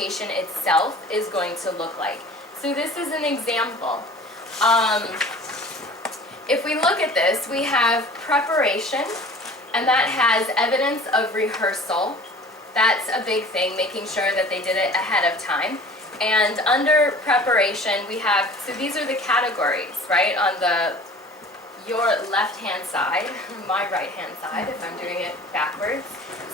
presentation itself is going to look like. So this is an example. If we look at this, we have preparation, and that has evidence of rehearsal. That's a big thing, making sure that they did it ahead of time. And under preparation, we have, so these are the categories, right, on your left-hand side, my right-hand side, if I'm doing it backwards.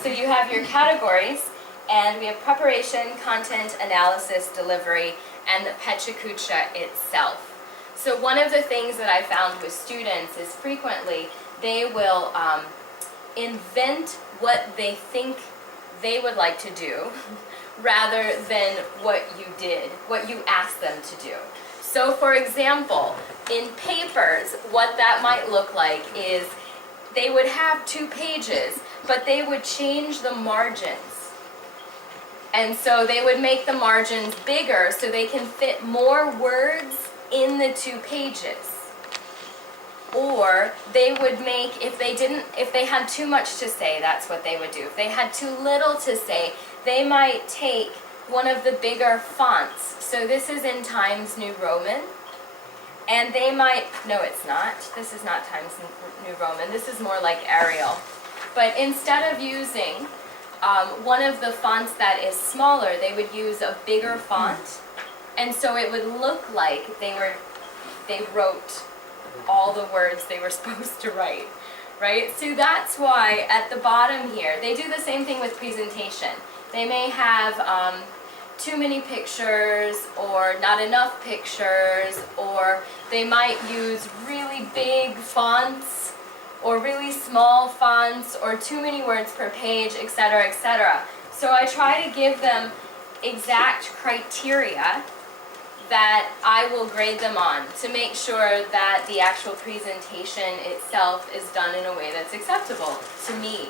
So you have your categories, and we have preparation, content, analysis, delivery, and the PechaKucha itself. So one of the things that I found with students is frequently they will invent what they think they would like to do rather than what you did, what you asked them to do. So for example, in papers, what that might look like is they would have 2 pages, but they would change the margins. And so they would make the margins bigger so they can fit more words in the 2 pages. Or they would make, if they had too much to say, that's what they would do. If they had too little to say, they might take one of the bigger fonts. So this is in Times New Roman. And they might, no it's not, this is not Times New Roman, this is more like Arial. But instead of using one of the fonts that is smaller, they would use a bigger font. And so it would look like they wrote all the words they were supposed to write, right? So that's why at the bottom here, they do the same thing with presentation. They may have too many pictures or not enough pictures, or they might use really big fonts or really small fonts or too many words per page, etc., etc. So I try to give them exact criteria that I will grade them on to make sure that the actual presentation itself is done in a way that's acceptable to me.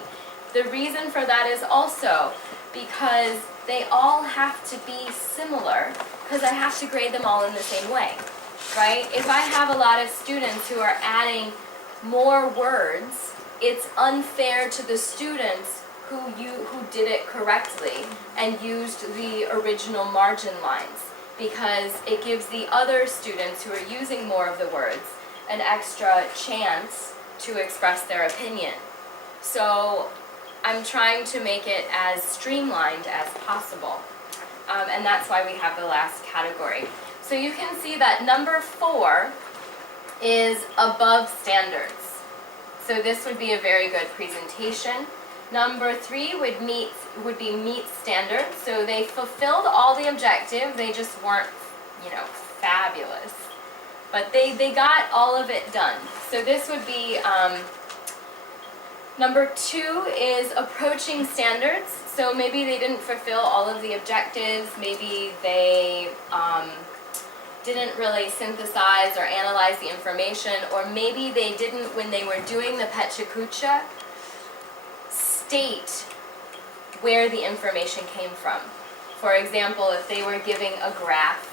The reason for that is also because they all have to be similar, because I have to grade them all in the same way, right? If I have a lot of students who are adding more words, it's unfair to the students who did it correctly and used the original margin lines, because it gives the other students who are using more of the words an extra chance to express their opinion. So I'm trying to make it as streamlined as possible. And that's why we have the last category. So you can see that number 4 is above standards. So this would be a very good presentation. Number 3 would be meet standards. So they fulfilled all the objectives, they just weren't, fabulous. But they got all of it done. So this would be number 2 is approaching standards. So maybe they didn't fulfill all of the objectives, maybe they didn't really synthesize or analyze the information, or maybe they didn't, when they were doing the PechaKucha, state where the information came from. For example, if they were giving a graph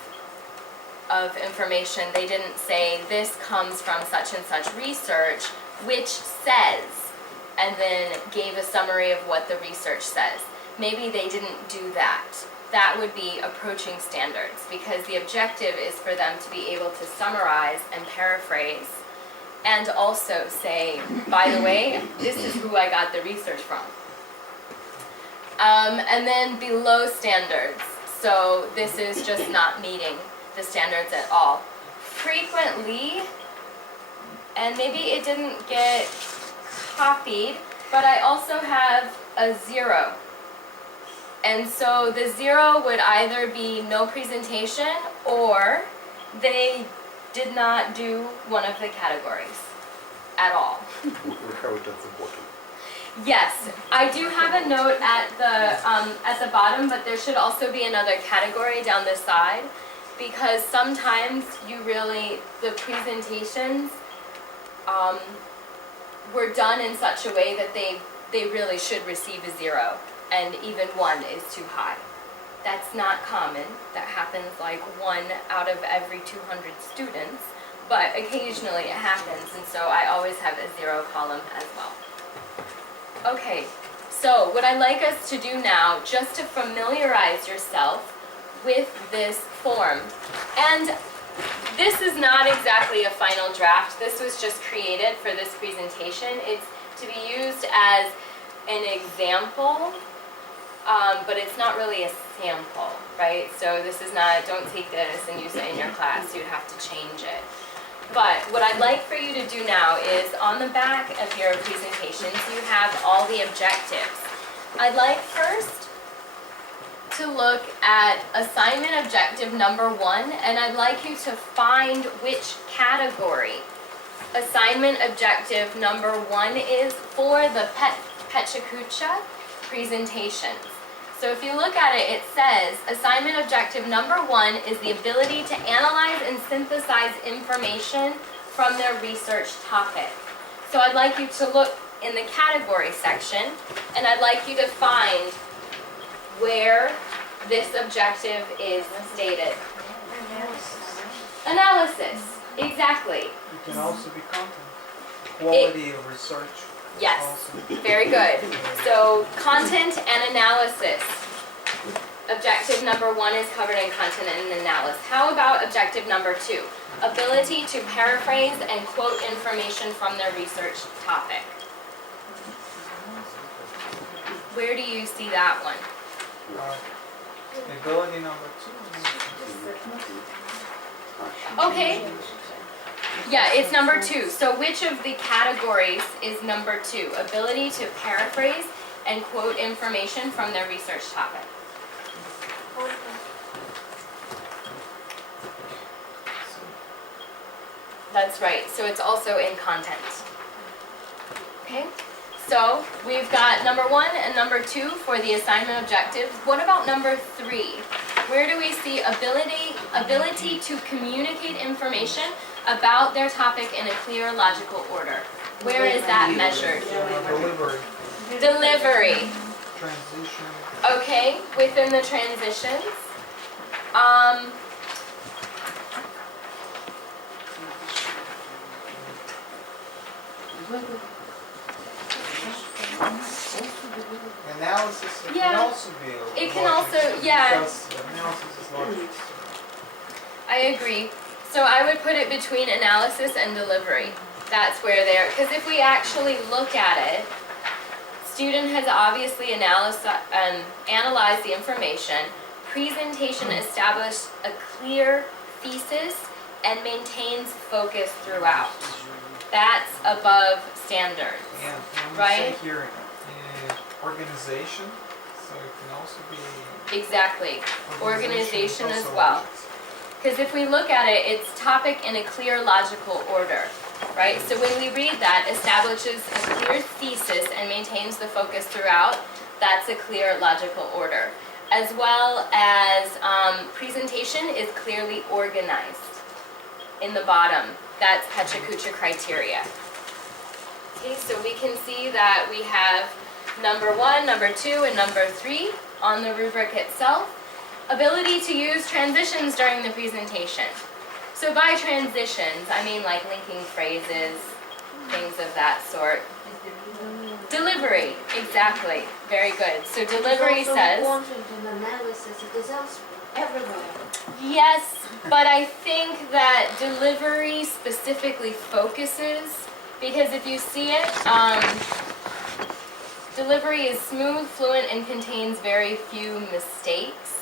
of information, they didn't say this comes from such and such research, which says, and then gave a summary of what the research says. Maybe they didn't do that. That would be approaching standards, because the objective is for them to be able to summarize and paraphrase and also say, by the way, this is who I got the research from. And then below standards. So this is just not meeting the standards at all. Frequently, and maybe it didn't get copied, but I also have a 0. And so the 0 would either be no presentation, or they did not do one of the categories at all. We have it at the bottom. Yes, I do have a note at the bottom, but there should also be another category down the side, because sometimes the presentations were done in such a way that they really should receive a 0, and even 1 is too high. That's not common. That happens like 1 out of every 200 students, but occasionally it happens, and so I always have a 0 column as well. Okay, So what I'd like us to do now, just to familiarize yourself with this form, and this is not exactly a final draft, this was just created for this presentation. It's to be used as an example, but it's not really a sample, right? So this is not, don't take this and use it in your class, you'd have to change it. But what I'd like for you to do now is, on the back of your presentations, you have all the objectives. I'd like first to look at assignment objective number 1, and I'd like you to find which category assignment objective number 1 is for the PechaKucha presentations. So if you look at it, it says assignment objective number 1 is the ability to analyze and synthesize information from their research topic. So I'd like you to look in the category section, and I'd like you to find where this objective is stated. Analysis, exactly. It can also be content. Quality of research. Yes, Also. very good. So content and analysis. Objective number 1 is covered in content and analysis. How about objective number 2? Ability to paraphrase and quote information from their research topic. Where do you see that one? Ability number 2. Okay. Yeah, it's number 2. So which of the categories is number 2? Ability to paraphrase and quote information from their research topic. That's right. So it's also in content. Okay? So we've got number 1 and number 2 for the assignment objectives. What about number 3? Where do we see ability to communicate information about their topic in a clear, logical order? Where is that measured? Delivery. Delivery. Transition. Okay, within the transitions. Analysis, it Yeah. can also be It can logic, also- yeah. Because analysis is logic. I agree. So I would put it between analysis and delivery. That's where they're, because if we actually look at it, student has obviously analyzed the information. Presentation established a clear thesis and maintains focus throughout. That's above standards. Yeah, and Right? say here, organization, so it can also be Exactly. Organization is as also well. logic. Because if we look at it, it's topic in a clear, logical order, right? So when we read that, establishes a clear thesis and maintains the focus throughout, that's a clear, logical order. As well as presentation is clearly organized in the bottom. That's PechaKucha criteria. Okay, so we can see that we have number 1, number 2, and number 3 on the rubric itself. Ability to use transitions during the presentation. So by transitions, I mean like linking phrases, things of that sort. Delivery, exactly. Very good. So delivery says, Content and analysis, it is everywhere. yes, but I think that delivery specifically focuses, because if you see it, delivery is smooth, fluent, and contains very few mistakes.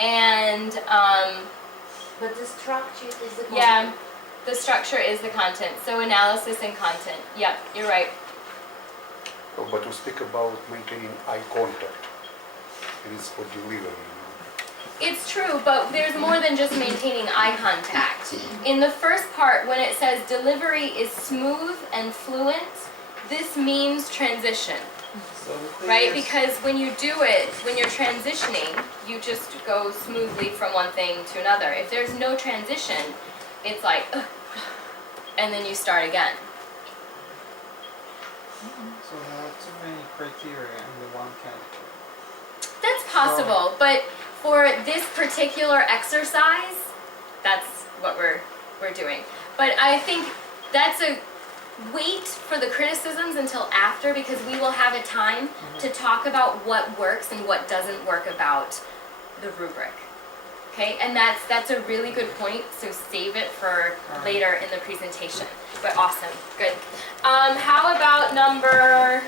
And But the structure is the content. yeah, the structure is the content. So analysis and content. Yep, you're right. No, but we speak about maintaining eye contact. It is for delivery. It's true, but there's more than just maintaining eye contact. In the first part, when it says delivery is smooth and fluent, this means transition, So the thing right? is- Because when you do it, when you're transitioning, you just go smoothly from one thing to another. If there's no transition, it's like, ugh, and then you start again. So there are too many criteria in the one category. That's possible, but for this particular exercise, that's what we're doing. But I think that's wait for the criticisms until after, because we will have a time to talk about what works and what doesn't work about the rubric. Okay, and that's a really good point, so save it for later in the presentation. But awesome, good. How about number